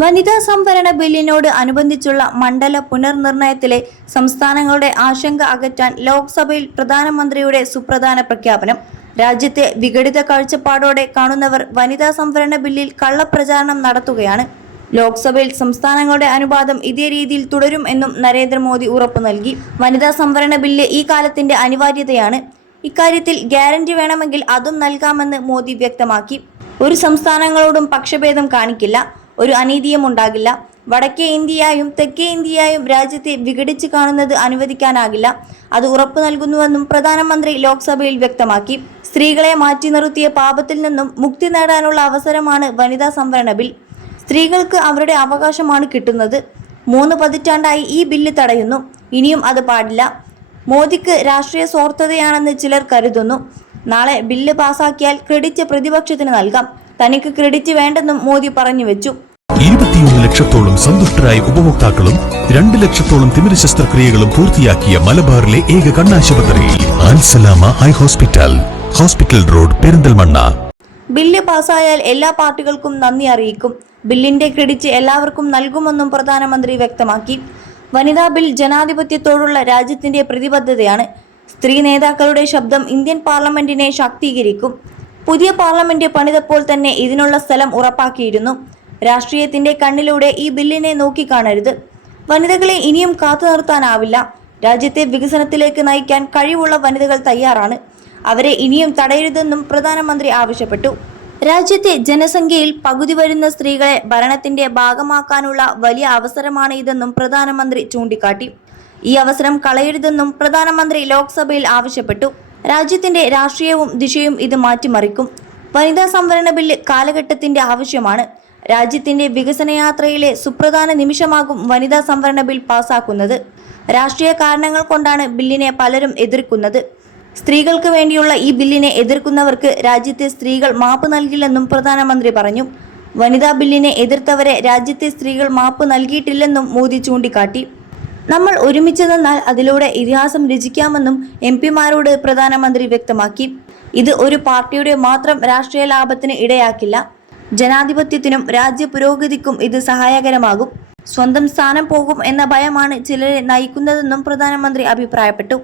വനിതാ സംവരണ ബില്ലിനോട് അനുബന്ധിച്ചുള്ള മണ്ഡല പുനർനിർണയത്തിലെ സംസ്ഥാനങ്ങളുടെ ആശങ്ക അകറ്റാൻ ലോക്സഭയിൽ പ്രധാനമന്ത്രിയുടെ സുപ്രധാന പ്രഖ്യാപനം. രാജ്യത്തെ വിഘടിത കാഴ്ചപ്പാടോടെ കാണുന്നവർ വനിതാ സംവരണ ബില്ലിൽ കള്ളപ്രചാരണം നടത്തുകയാണ്. ലോക്സഭയിൽ സംസ്ഥാനങ്ങളുടെ അനുവാദം ഇതേ രീതിയിൽ തുടരും എന്നും നരേന്ദ്രമോദി ഉറപ്പു നൽകി. വനിതാ സംവരണ ബില്ല് ഈ കാലത്തിന്റെ അനിവാര്യതയാണ്. ഇക്കാര്യത്തിൽ ഗ്യാരണ്ടി വേണമെങ്കിൽ അതും നൽകാമെന്ന് മോദി വ്യക്തമാക്കി. ഒരു സംസ്ഥാനങ്ങളോടും പക്ഷഭേദം കാണിക്കില്ല, ഒരു അനീതിയും ഉണ്ടാകില്ല. വടക്കേ ഇന്ത്യയായും തെക്കേ ഇന്ത്യയായും രാജ്യത്തെ വിഘടിച്ച് കാണുന്നത് അനുവദിക്കാനാകില്ല. അത് ഉറപ്പു നൽകുന്നുവെന്നും പ്രധാനമന്ത്രി ലോക്സഭയിൽ വ്യക്തമാക്കി. സ്ത്രീകളെ മാറ്റി നിർത്തിയ പാപത്തിൽ നിന്നും മുക്തി നേടാനുള്ള അവസരമാണ് വനിതാ സംവരണ ബിൽ. സ്ത്രീകൾക്ക് അവരുടെ അവകാശമാണ് കിട്ടുന്നത്. 3 പതിറ്റാണ്ടായി ഈ ബില്ല് തടയുന്നു. ഇനിയും അത് പാടില്ല. മോദിക്ക് രാഷ്ട്രീയ സ്വാർത്ഥതയാണെന്ന് ചിലർ കരുതുന്നു. നാളെ ബില്ല് പാസാക്കിയാൽ ക്രെഡിറ്റ് പ്രതിപക്ഷത്തിന് നൽകാം. തനിക്ക് ക്രെഡിറ്റ് വേണ്ടെന്നും മോദി പറഞ്ഞു വെച്ചു. 21 ലക്ഷത്തോളം സന്തുഷ്ടരായ ഉപഭോക്താക്കളും 2 ലക്ഷത്തോളം തിമിര ശസ്ത്രക്രിയകളും പൂർത്തിയാക്കിയ മലബാറിലെ ഏക കണ്ണാശുപത്രി Al Salama eye hospital, hospital road, Perinthalmanna. Bill പാസായാൽ എല്ലാ പാർട്ടികൾക്കും നന്ദി അറിയിക്കും. ബില്ലിന്റെ ക്രെഡിറ്റ് എല്ലാവർക്കും നൽകുമെന്നും പ്രധാനമന്ത്രി വ്യക്തമാക്കി. വനിതാ ബിൽ ജനാധിപത്യത്തോടുള്ള രാജ്യത്തിന്റെ പ്രതിബദ്ധതയാണ്. സ്ത്രീ നേതാക്കളുടെ ശബ്ദം ഇന്ത്യൻ പാർലമെന്റിനെ ശാക്തീകരിക്കും. പുതിയ പാർലമെന്റ് പണിതപ്പോൾ തന്നെ ഇതിനുള്ള സ്ഥലം ഉറപ്പാക്കിയിരുന്നു. രാഷ്ട്രീയത്തിന്റെ കണ്ണിലൂടെ ഈ ബില്ലിനെ നോക്കിക്കാണരുത്. വനിതകളെ ഇനിയും കാത്തു നിർത്താനാവില്ല. രാജ്യത്തെ വികസനത്തിലേക്ക് നയിക്കാൻ കഴിവുള്ള വനിതകൾ തയ്യാറാണ്. അവരെ ഇനിയും തടയരുതെന്നും പ്രധാനമന്ത്രി ആവശ്യപ്പെട്ടു. രാജ്യത്തെ ജനസംഖ്യയിൽ പകുതി വരുന്ന സ്ത്രീകളെ ഭരണത്തിന്റെ ഭാഗമാക്കാനുള്ള വലിയ അവസരമാണ് ഇതെന്നും പ്രധാനമന്ത്രി ചൂണ്ടിക്കാട്ടി. ഈ അവസരം കളയരുതെന്നും പ്രധാനമന്ത്രി ലോക്സഭയിൽ ആവശ്യപ്പെട്ടു. രാജ്യത്തിന്റെ രാഷ്ട്രീയവും ദിശയും ഇത് മാറ്റിമറിക്കും. വനിതാ സംവരണ ബില്ല് കാലഘട്ടത്തിന്റെ ആവശ്യമാണ്. രാജ്യത്തിന്റെ വികസനയാത്രയിലെ സുപ്രധാന നിമിഷമാകും വനിതാ സംവരണ ബിൽ പാസാക്കുന്നത്. രാഷ്ട്രീയ കാരണങ്ങൾ കൊണ്ടാണ് ബില്ലിനെ പലരും എതിർക്കുന്നത്. സ്ത്രീകൾക്ക് വേണ്ടിയുള്ള ഈ ബില്ലിനെ എതിർക്കുന്നവർക്ക് രാജ്യത്തെ സ്ത്രീകൾ മാപ്പ് നൽകില്ലെന്നും പ്രധാനമന്ത്രി പറഞ്ഞു. വനിതാ ബില്ലിനെ എതിർത്തവരെ രാജ്യത്തെ സ്ത്രീകൾ മാപ്പ് നൽകിയിട്ടില്ലെന്നും മോദി ചൂണ്ടിക്കാട്ടി. നമ്മൾ ഒരുമിച്ച് നിന്നാൽ അതിലൂടെ ഇതിഹാസം രചിക്കാമെന്നും എംപിമാരോട് പ്രധാനമന്ത്രി വ്യക്തമാക്കി. ഇത് ഒരു പാർട്ടിയുടെ മാത്രം രാഷ്ട്രീയ ലാഭത്തിന് ഇടയാക്കില്ല. ജനാധിപത്യത്തിനും രാജ്യ പുരോഗതിക്കും ഇത് സഹായകരമാകും. സ്വന്തം സ്ഥാനം പോകും എന്ന ഭയമാണ് ചിലരെ നയിക്കുന്നതെന്നും പ്രധാനമന്ത്രി അഭിപ്രായപ്പെട്ടു.